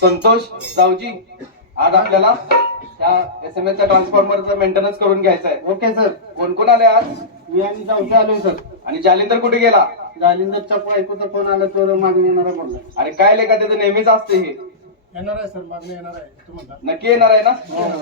संतोष रावजी, आज आपल्याला त्या SMS च्या ट्रान्सफॉर्मरचं मेंटेनन्स करून घ्यायचं आहे. Okay sir. कोण कोण आले आज? मी आणि जाऊन आलो सर. आणि जालिंदर कुठे गेला? जालिंदरच्या बायकोचा फोन आला तर मागणी येणार बोलला. आणि काय लेखा त्याचं नेहमीच असते हे? येणार आहे सर, मागणी येणार आहे तुम्हाला. नक्की येणार आहे ना?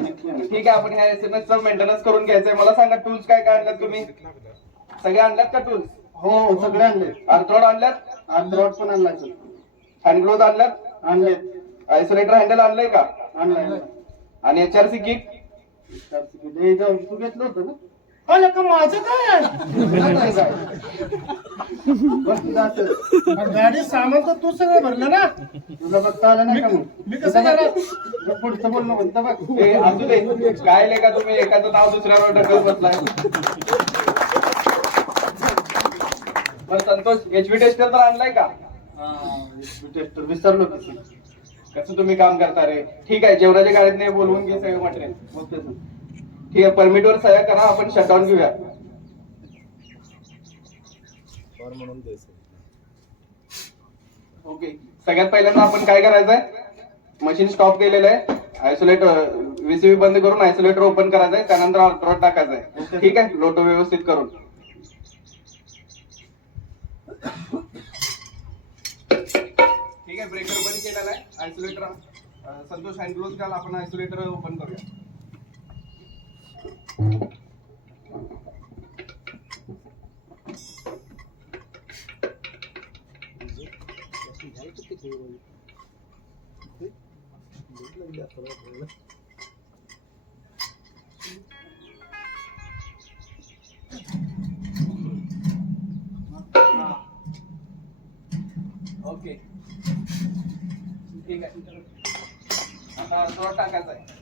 नक्की येणार. ठीक आहे, आपण ह्या SMS चं मेंटेनन्स करून घ्यायचंय. मला सांगा, टूल्स काय काय आणल्यात तुम्ही? सगळे आणल्यात का टूल्स? हो सगळे आणले. अर्थरोड आणल्यात? आर्द्रॉड पण आणलाय सर. Hand glove आणल्यात? आणले. आयसोलेटर हँडल आणलंय का? आणलाय. आणि HRC किट? तू घेतलं होतं ना? अरे का माझं काय गाडी सामान तर तू सगळं भरलं ना. तुला बघता आलं नाही का मग? मी कसं करणार? पुढचं बोलणं म्हणतं बघ. हे असू दे. काय लेखा तुम्ही एकाचं नाव दुसऱ्यावर ढकलत बसलाय. पण संतोष, HV टेस्टर तर आणलाय का? टेस्टर विसरलो कसं. कसं तुम्ही काम करता रे? ठीक आहे, जेवणाच्या गाडीत नाही बोलवून घे सगळं मटेरियल. Okay sir. ठीक आहे, परमिटवर सह्या करा, आपण शटडाऊन घेऊया. ओके, सगळ्यात पहिल्यांदा आपण काय करायचंय? मशीन स्टॉप केलेलं आहे. आयसोलेटर VCB बंद करून आयसोलेटर ओपन करायचंय, त्यानंतर अर्थरोड टाकायचंय. ठीक आहे, लोटो व्यवस्थित करून. ठीक आहे, ब्रेकर बंद केलेला आहे. आयसोलेटर संतोष हँड ग्लोव्ह घाल, आपण आयसोलेटर ओपन करूया. ओके, ठीक आहे. आता अर्थरोड टाकायचा आहे.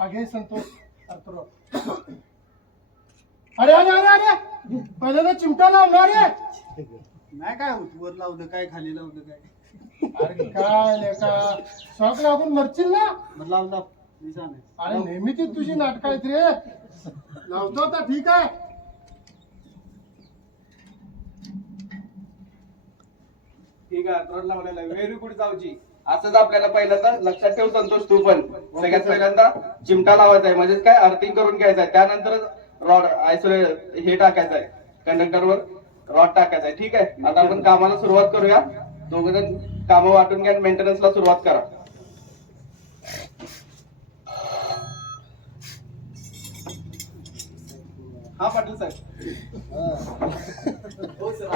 आगे संतोष अर्थरोड. अरे अरे अरे अरे पहिल्यांदा चिमटा लावणार रे. नाही काय होत, वर लावलं काय खाली लावलं काय. अरे काय लेका, शॉक लागून मरशील ना. मग लावला दिसा नाही. अरे नेहमी ती तुझी नाटक आहेत रे. लावतो आता, ठीक आहे. ठीक आहे, अर्थरोड लावलेला आहे. व्हेरी गुड जाऊची. असंच आपल्याला पहिल्यांदा लक्षात ठेव संतोष, तू पण सगळ्यात पहिल्यांदा चिमटा लावायचा आहे, म्हणजेच काय अर्थिंग करून घ्यायचं आहे. त्यानंतर रॉड आयसोलेट हे टाकायचं आहे, कंडक्टरवर रॉड टाकायचा आहे. ठीक आहे, आता आपण कामाला सुरुवात करूया. दोघं जण कामं वाटून घ्या, मेंटेनन्सला सुरुवात करा. हा पाटील साहेब. हो सर.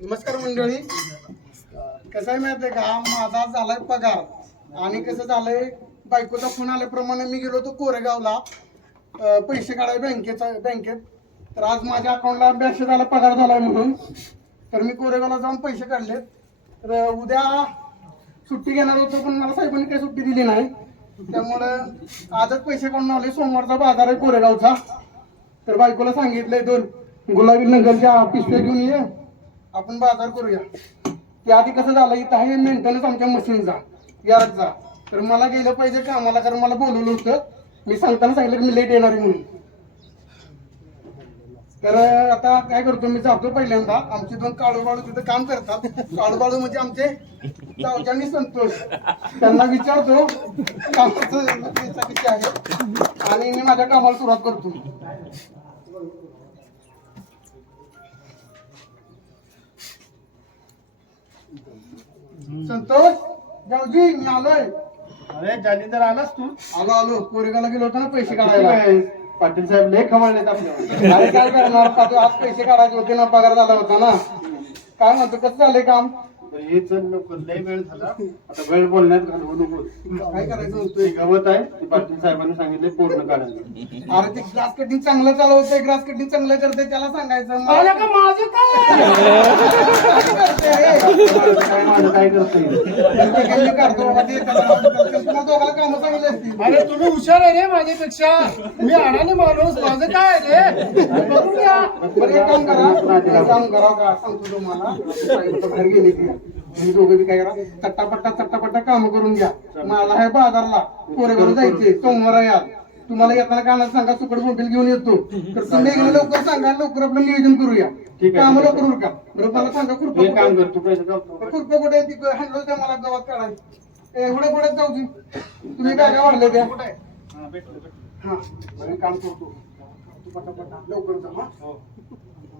नमस्कार मंडळी. कसं आहे माहिती आहे का, माझा झालाय पगार आणि कसं झालंय, बायकोचा फोन आल्याप्रमाणे मी गेलो होतो कोरेगावला. पैसे काढाय बँकेत. तर आज माझ्या अकाउंटला 82,000 पगार झालाय म्हणून तर मी कोरेगावला जाऊन पैसे काढले. तर उद्या सुट्टी घेणार होतो पण मला साहेबांनी काही सुट्टी दिली नाही. त्यामुळं आजच पैसे काढून आले. सोमवारचा बाजार आहे कोरेगावचा. तर बायकोला सांगितलंय 2 गुलाबी नगरच्या पिशव्या घेऊन ये, आपण बाजार करूया. ते आधी कसं झालं, इथं आहे मेंटेनन्स आमच्या मशीनचा यार्डचा. तर मला गेलं पाहिजे कामाला, कारण मला बोलवलं होतं. मी सांगताना सांगितलं की मी लेट येणार आहे म्हणून. तर आता काय करतो, मी जातो पहिल्यांदा. आमचे 2 काळूबाळू तिथं काम करतात. काळूबाळू म्हणजे आमचे जावजानी संतोष. त्यांना विचारतो कामाचं किती आहे आणि मी माझ्या कामाला सुरुवात करतो. संतोष जाऊजी, मी आलोय. अरे जालिंदर आलास तू? आलो कोरेगावला गेलो होतो ना पैसे काढायला. पाटील साहेब लय खवळलेत आपल्याला. अरे काय करणार, आज पैसे काढायचे होते ना, पगार झाला होता ना. काय म्हणतो, कसं झालंय काम? हे चल लवकर, लय वेळ झाला. आता वेळ बोलण्यात घालवू नको. काय करायचं ते म्हणतोय? गवत आहे ते पाटील साहेबांनी सांगितले पूर्ण काढायला. अरे ते ग्रास कटिंग चांगलं चालवतंय, ग्रास कटिंग चांगलं करतंय, त्याला सांगायचं. माझं काय माझं काय करतोय? तुम्हाला दोघाला कामं चांगली असतील. अरे तुम्ही हुशार आहे रे माझ्यापेक्षा. मी अडाणी माणूस, माझं काय आहे रे? बघून घ्या. बरं एक काम करा का सांगतो तुम्हाला. बाहेर गेली ती तुम्ही दोघे बी काय करा, चट्टापट्टा काम करून घ्या. मला आहे बाजारला कोरेगाव जायचे, सोमवार या. तुम्हाला येताना कानात सांगा, सुकट बोटील घेऊन येतो. तर तुम्ही एकदा लवकर सांगा, लवकर आपलं नियोजन करूया. ठीक आहे. काम लवकर उरका. बरं मला सांगा, तू एक काम खुरपा कर, तू पैसे जाऊ. कुठे ती हँडल द्या मला, गवत काढायचं. एवढं कुठे जाऊ ती तुम्ही काय काय वाढले त्या. हा बरं काम करतो. तू पटापटा लवकर जा. हा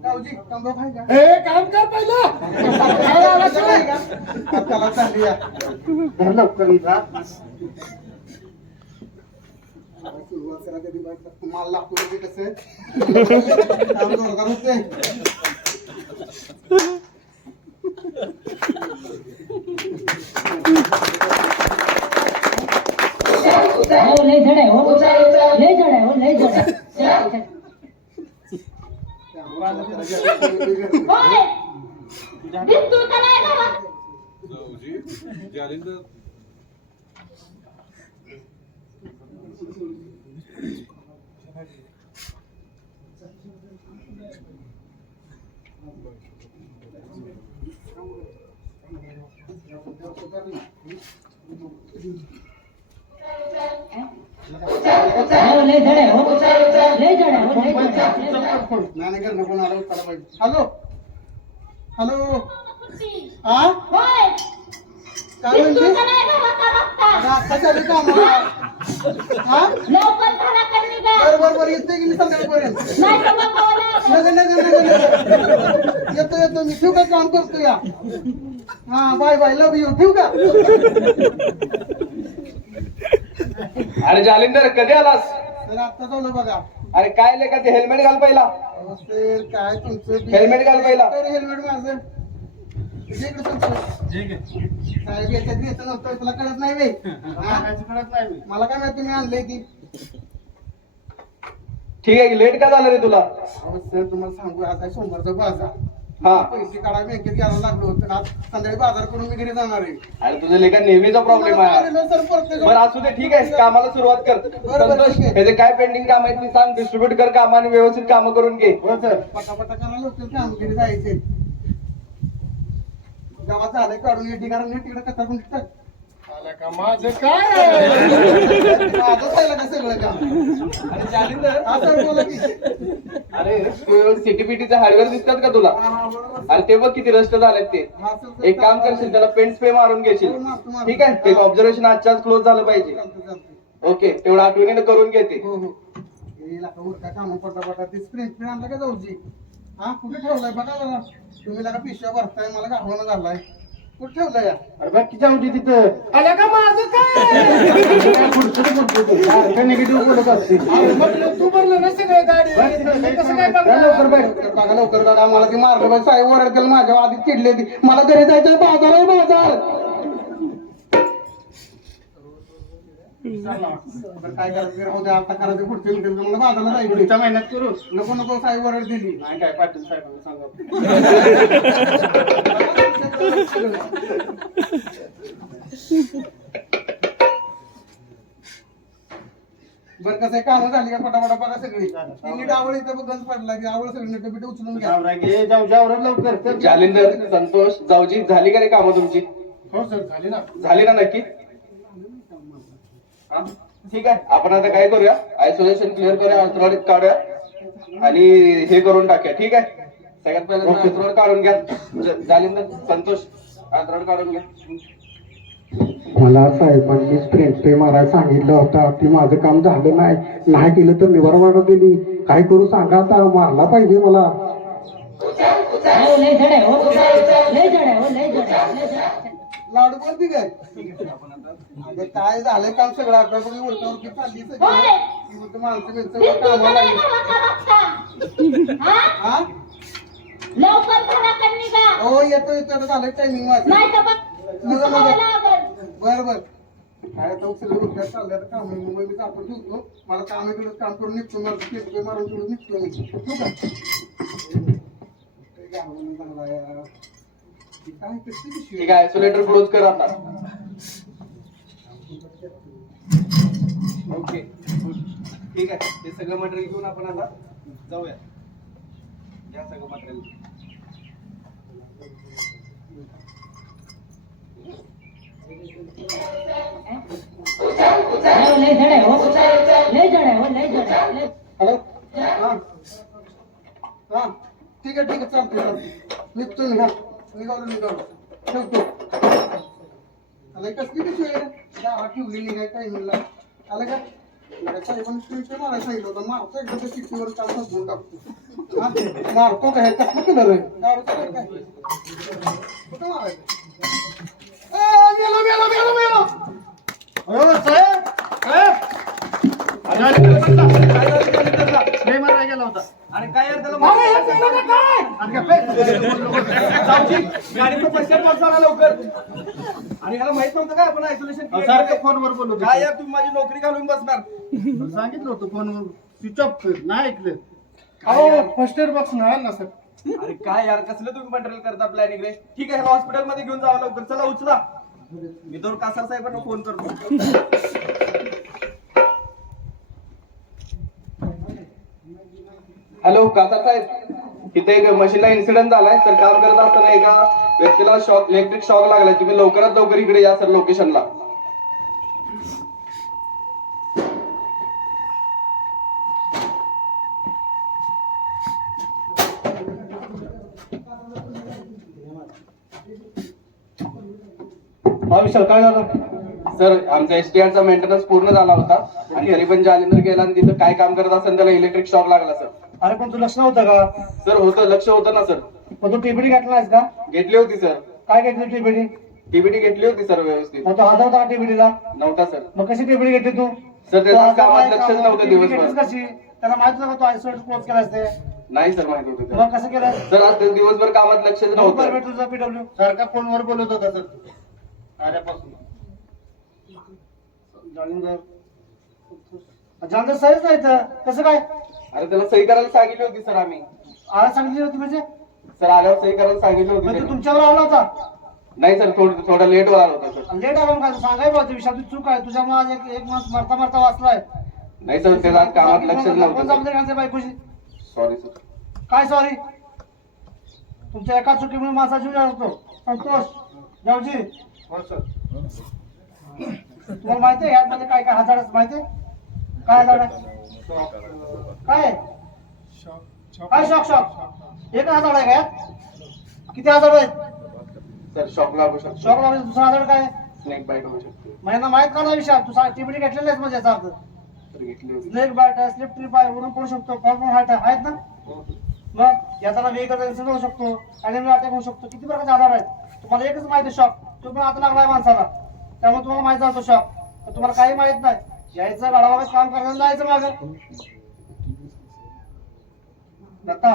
जाऊजी तांबा खाय का? हे काम कर पहिलं. त्याला चालली या. धर लवकर जा. सुरुवात करा कधी बाईक माल लागतो म्हणजे कसं काम जोरदार होते. लय जड आहे हो, लय जड आहे हो, लय जड आहे. होय दिसतो का नाही गावात? लय जड आहे हो, लय जड आहे हो, लय जड आहे. नाही करणं कोण आलं उत्तर पाहिजे. हॅलो हॅलो सुट्टी. हा होय काय दिसतो म्हणते? का नाही गावात बघता? आता चालू काम हा लवकर घरा कडे निघा. बरोबर येते की मी संध्याकाळपर्यंत. नाही तर मग गावाला नगर येतो मी. ठेवू का, काम करतो या. हा बाय लव यू. ठेवू का? अरे जालिंदर कधी आलास? तर आता चालू बघा. अरे काय ले का ते हेल्मेट घाल पहिला. अरे काय तुमचं हेल्मेट घाल पहिला. हेल्मेट माझं इकडे तुमचं. साहेब याच्यात घ्यायचं नव्हतं, तुला कळत नाही बे. कळत नाही. मला काय माहिती मी आणलंय ती. ठीक आहे, लेट का झालं रे तुला? अहो सर तुम्हाला सांगू, आज आहे सोमवारचा बाजार. हा पैसे काढा बँकेत घ्यायला लागलो होतं. आज संध्याकाळी बाजार करून मी घरी जाणार आहे. अरे तुझ्या लेखा नेहमीचा प्रॉब्लेम आहे. सर परत बरं असू दे, ठीक आहे, कामाला सुरुवात कर. संतोष ठीक आहे. याचे काय पेंडिंग काम आहेत मी सांग, डिस्ट्रीब्यूट कर काम आणि व्यवस्थित कामं करून घे. हो सर. पटापटा करा लवकर, काम घरी जायचे. गावात झालंय काढून ये ठिकाण तिकडे कसा कोण टाक. आला का माझं काय आहे? माझंच आहे का सगळं काम. अरे जालिंदर, असं बोला की. अरे सिटी पिटीचे हार्डवेअर दिसतात का तुला? हा, बरोबर. अरे ते बघ किती रस्ट झालेत ते. हा, सर, एक काम करशील, त्याला पेंट स्प्रे मारून घेशील. ठीक आहे, ते ऑब्झर्वेशन आजच्याच क्लोज झालं पाहिजे. चालतं. ओके, तेवढं आठवणीने करून घेते. हो हो. येईल आता उरका काम पटापटा. ते स्प्रिंट आणलं का जाऊची? हा कुठे ठेवलाय बघा जरा. तुम्ही लगा पिशव्या भरताय, मला गावाला झालाय. कुठे ठेवलाय या? अरे बाकी जाऊची तिथं. आला का माझं काय आहे? काय पुढचं बोलतो तू? सारखं निगेटिव्ह बोलत असते. अरे म्हटलं तू भरलं ना सगळं गाडी. मी कसं काय जा बघणार? लवकर बाहेर. लवकर बघा. मला ती मार्ग साहेब ओरडतील, माझ्या आधी चिडले ती. मला घरी जायचं, बाजार आहे बाजार. तर काय करायचं राहू द्या, आता करायचं पुढच्या वेळी मला बाजारला जायचं. पुढच्या महिन्यात करू. नको नको साहेब ऑर्डर दिली. नाही काय पाटील साहेबांना सांगा. बरं कसं आहे, कामं झाली का पटापटा बघा सगळी. ती नीट आवड इथं गंज पडला की आवड सगळी नीट बिट उचलून घ्या. जावरा घे, जावरा लवकर कर. जालिंदर, संतोष, जाऊजी, झाली का रे कामं तुमची? हो सर झाली ना. झाली ना नक्की? हा? ठीक आहे, आपण आता काय करूया, आयसोलेशन क्लिअर करूया, अल्ट्रालिक काढूया आणि हे करून टाकूया. ठीक आहे, सगळ्यात पहिल्यांदा अल्ट्राल काढून घ्या. जालिंदर, संतोष, अल्ट्राल काढून घ्या. मला साहेबांनी स्प्रे मारायला सांगितलं होतं, की माझं काम झालं नाही केलं तर निवार वाढ दिली. काय करू सांगा आता, मारला पाहिजे मला. अहो, लय जड आहे हो, लय जड आहे हो, लय जड आहे, लय जड आहे. लाडू कोणती काय अगं काय झालंय काम सगळं आता बघ उलटावरती चालली सगळी होय. ती बोलते माणसं बिनसं नीट कामाला नाही लागली. बघता. हा? हा लवकर घराकडे निघा. हो येतो आता झालंय टायमिंग माझं. नाही तर नका, नका. लागल. बर बर काय तो सगळं उलट्यात चाललंय आता काम मुंबई मी जातो ठेवतो. मला काम आहे तुला काम करून निघतो. मला केस मारून तुला निघतो मी. ठेवू का? ते गावाला चांगला यार. ती काय कसली पिशवी ठीक आहे, आयसोलेटर क्लोज कर आता. ओके, ठीक आहे. हे सगळं मटेरियल घेऊन आपण आता जाऊया. या सगळं मटेरियल. अहो, लय जड आहे हो, लय जड आहे हो, लय जड आहे, लय. हॅलो हा हा ठीक आहे चालते निघतो मी. हा निघालो ठेवतो. आलं कसली पिशवी आहे रे? गावात ठेवलेली काय टायमिंगला आलं का? साहेबांनी स्प्रिंट मारायला सांगितलं होतं. मारतो एकदा त्या चिठ्ठीवर काम संपवून टाकतो. हा मारतो काय कसलं केलं रे गावाचं काय कुठं मारायचं? मेलो हो साहेब, साहेब. स्प्रे मारायला गेला होता. आणि काय यार त्याला अरे, हे केलं का काय? आणि का पे? जाऊजी, गाडीचं पैसे पोहोचवा लवकर. आणि याला माहित नव्हतं काय आपण आयसोलेशन सारखं फोनवर बोललो होतो. काय यार, तुम्ही माझी नोकरी घालून बसणार. सांगितलं होतं फोनवर, स्विच ऑफ कर. नाही ऐकलं. अहो फर्स्ट एड बॉक्स मिळाल ना सर. अरे काय यार, कसलं तुम्ही मटेरियल करता प्लॅनिंग रे. ठीक आहे, हॉस्पिटल मध्ये घेऊन जावा लवकर. चला उचला. मी तर कासार साहेबांना फोन करतो. हॅलो कासार साहेब, इथे एक मशीनला इन्सिडेंट झालाय सर. काम करत असताना एका व्यक्तीला इलेक्ट्रिक शॉक लागलाय. तुम्ही लवकरात लवकर इकडे या सर लोकेशनला. हा विशाल, काय झालं? सर, आमचा एसटीआरचा मेंटेनन्स पूर्ण झाला होता आणि तरी पण जालिंदर गेला आणि तिथं काय काम करत असेल त्याला इलेक्ट्रिक शॉक लागला सर. अरे पण तू लक्ष नव्हतं का? सर होतं, लक्ष होतं ना सर. पण तू टीबीडी घातला आहेस का? घेतली होती सर. काय घेतली टीबीडी? टीबीटी घेतली होती सर व्यवस्थित. मग तो आजार होता टीबीडीला? नव्हता सर. मग कशी टीबीडी घेतली तू? सर त्याचं कामात लक्षच नव्हतं TBD दिवसभर. घेतलीस कशी? त्याला माहित नव्हतं का तू आयसोलेट क्लोज केला असते? नाही सर माहित होतं मग कसं केलं? सर. आज दिवसभर कामात लक्षच नव्हतं. तुझा पीडब्ल्यू सारखा फोनवर बोलत होता सर आल्यापासून. जालिंदर सहीच नाही तर कसं काय? अरे त्याला सही करायला सांगितली होती सर आम्ही. आला सांगितली होती म्हणजे? सर आल्यावर सही करायला सांगितली होती म्हणजे त्याने. तुमच्यावर आला होता? नाही सर, थोडा लेट आला होता सर. लेट आला मग काय सांगाय पाहिजे. विषयाची चूक आहे तुझ्यामुळे आज एक माणूस मरता मरता वाचलाय. नाही सर, त्याला आज कामात लक्षच कोण नव्हतं जबाबदारी घ्यायचं बायकोची? Sorry sir. काय सॉरी? तुमच्या एका चुकीमुळे माझा जीव जातो. संतोष जाऊजी. हो सर. तुम्हाला माहिती आहे यामध्ये काय काय हजार माहिती आहे? काय हजार आहे? काय काय शॉक एक हजार आहे का यात? किती हजार आहेत? सर शॉक लागू शकतो. शॉक लागले. दुसरा हजार काय? स्नेक बाईट होऊ शकतो. महिना माहित का नाही विषय? तू टीबीडी घेतलेला आहेस म्हणजे याचा अर्थ. सर घेतली होती. स्नेक बाईट आहे, स्लिप ट्रिप आहे, वरून पडू शकतो, कॉर्बन हार्ट आहेत ना? मग याचा वेगळा इन्सिडेंट होऊ शकतो, ॲनिमल अटॅक होऊ शकतो. किती प्रकारचे आजार आहेत तुम्हाला एकच माहिती शॉक. तो पण आता लागलाय माणसाला, त्यामुळे तुम्हाला माहित असतो शॉक. तुम्हाला काही माहित नाही. यायचं गाडावाला काम करायला जायचं मागं. दत्ता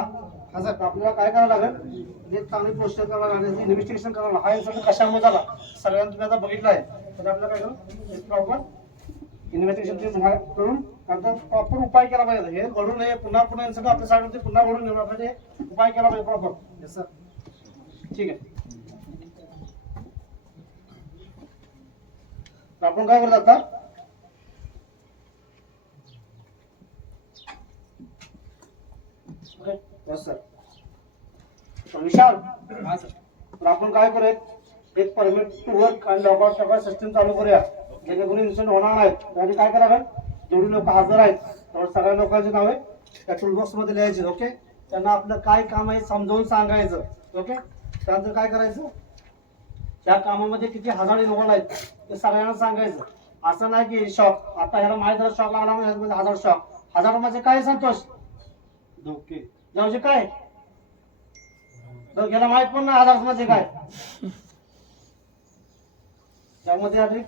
आपल्याला काय करावं लागेल? एक चांगली प्रोसेस करावं लागेल, इन्व्हेस्टिगेशन करावं लागेल. हा इन्सिडेंट कशामुळे झाला सगळ्यांना तुम्ही आता बघितलं आहे. तर आपल्याला काय करू प्रॉपर इन्व्हेस्टिगेशन करून प्रॉपर उपाय केला पाहिजे. हे घडू नये, पुन्हा पुन्हा सगळं आपल्या साईडमध्ये पुन्हा घडून नये, आपल्याला ते उपाय केला पाहिजे प्रॉपर. येस सर, ठीक आहे. तर आपण काय करतो आता? Okay, yes sir. तर विशाल, तर आपण काय करूया, एक परमिट टू वर्क आणि लॉकआउट सगळं सिस्टम चालू करूया, जेणेकरून इन्सिडेंट होणार नाही. त्यासाठी काय करावं, जेवढी लोक हजर आहेत तेवढ्या सगळ्या लोकांची नावे त्या टूलबॉक्स मध्ये लिहायची. ओके, त्यांना आपलं काय काम आहे समजावून सांगायचं. ओके, त्यानंतर काय करायचं, त्या कामामध्ये किती हजार इन्व्हॉल्व आहेत ते सगळ्यांना सांगायचं. असं नाही की शॉक, आता ह्याला माहीत झालं शॉक लागला म्हणजे हजार शॉक. हजार म्हणजे काय संतोष? धोके. म्हणजे काय याला माहित पण नाही हजार म्हणजे काय. त्यामध्ये आधी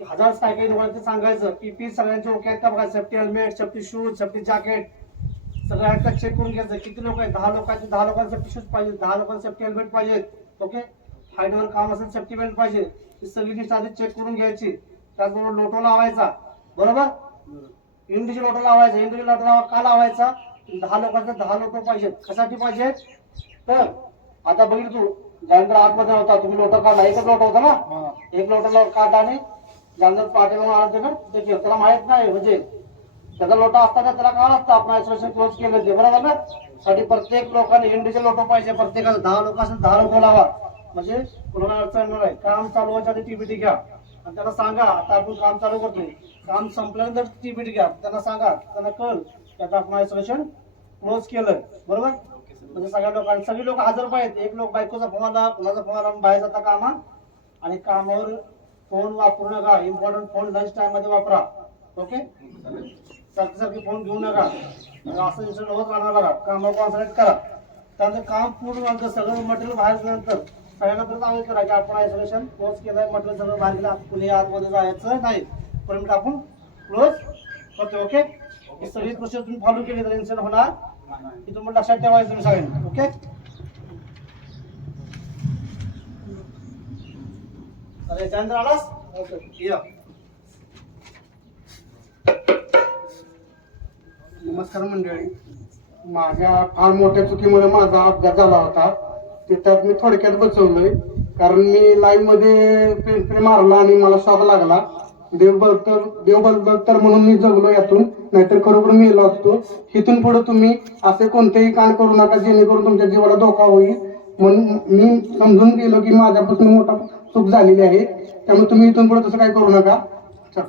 हजार काय काही लोकांना ते सांगायचं की पी सगळ्यांचे ओके आहेत का बघा, safety helmet, safety shoes, safety jacket सगळं आहेत का चेक करून घ्यायचं. किती लोक आहेत, 10 लोकांचे 10 लोकांचे सेफ्टी शूज पाहिजे, 10 लोकांचे सेफ्टी हेल्मेट पाहिजे. ओके, हाईटवर काम असेल सेफ्टी बेल्ट पाहिजे. ही सगळी लिस्ट आधी चेक करून घ्यायची. त्याचबरोबर लोटो लावायचा, बरोबर. इंडिव्हिज्युअल लोटो लावायचा. इंडिव्हिज्युअल लोटो का लावायचा, 10 लोकांचे 10 लोटो पाहिजेत. कशासाठी पाहिजेत, तर आता बघितलं तू ज्यानंतर आतमध्ये होता तुम्ही लोटो काढला, एकच लोटो होता ना, एक लोटो काढला आणि ज्यानंतर पाठीवर आला ना देखील त्याला माहित नाही, म्हणजे त्याचा लोटा असताना त्याला काय असतं आपण आयसोलेशन क्लोज केलं ते, बरोबर ना. साठी प्रत्येक लोकांनी इंडिव्हिज्युअल लोटो पाहिजे. प्रत्येकाला 10 लोक असेल 10 लोटो लावा, म्हणजे कोणाला अडचण नाही. काम चालू व्हायच्या आधी टीबीटी घ्या आणि त्यांना सांगा आता आपण काम चालू करतोय, काम संपल्यानंतर टीबीटी घ्या. त्यांना सांगा, त्यांना कळ की आता आपण आयसोलेशन क्लोज केलं, बरोबर. म्हणजे सगळ्या लोकांनी सगळी लोक हजर पाहिजेत. एक लोक बायकोचा फोन आला, कुणाचा फोन आला, बाहेर जाता कामा आणि कामावर फोन वापरू नका. इम्पॉर्टंट फोन लंच टाइम मध्ये वापरा. ओके, सारखे फोन घेऊ नका. असं इन्सिडेंट होत राहणार बघा. कामावर कॉन्सन्ट्रेट करा. त्यानंतर काम पूर्ण झालं, सगळं मटेरियल बाहेर गेल्यानंतर सगळ्यांना परत आवेदन करा की आपण आयसोलेशन क्लोज केलंय, मटेरियल सगळं बाहेर गेलं, कुणी आतमध्ये जायचं नाही, परंतु आपण क्लोज करतो. ओके, ही सगळी प्रोसेस तुम्ही फॉलो केली तर इन्सिडेंट होणार की तुम्हाला लक्षात ठेवायचं तुम्ही सगळ्यांनी. ओके, अरे त्यानंतर आलास, या. नमस्कार मंडळी. माझ्या फार मोठ्या चुकीमुळे माझा अपघात झाला होता. ते त्यात मी थोडक्यात बचवलोय, कारण मी लाईव्ह मध्ये पेन मारला आणि मला शॉक लागला. देव बलतर म्हणून मी जगलो यातून, नाहीतर खरोखर मी गेलो असतो. इथून पुढे तुम्ही असे कोणतेही कांड करू नका जेणेकरून तुमच्या जीवाला धोका होईल. म्हणून मी समजून गेलो की माझ्यापासून मोठा चूक झालेली आहे. त्यामुळे तुम्ही इथून पुढे तसं काही करू नका. चल.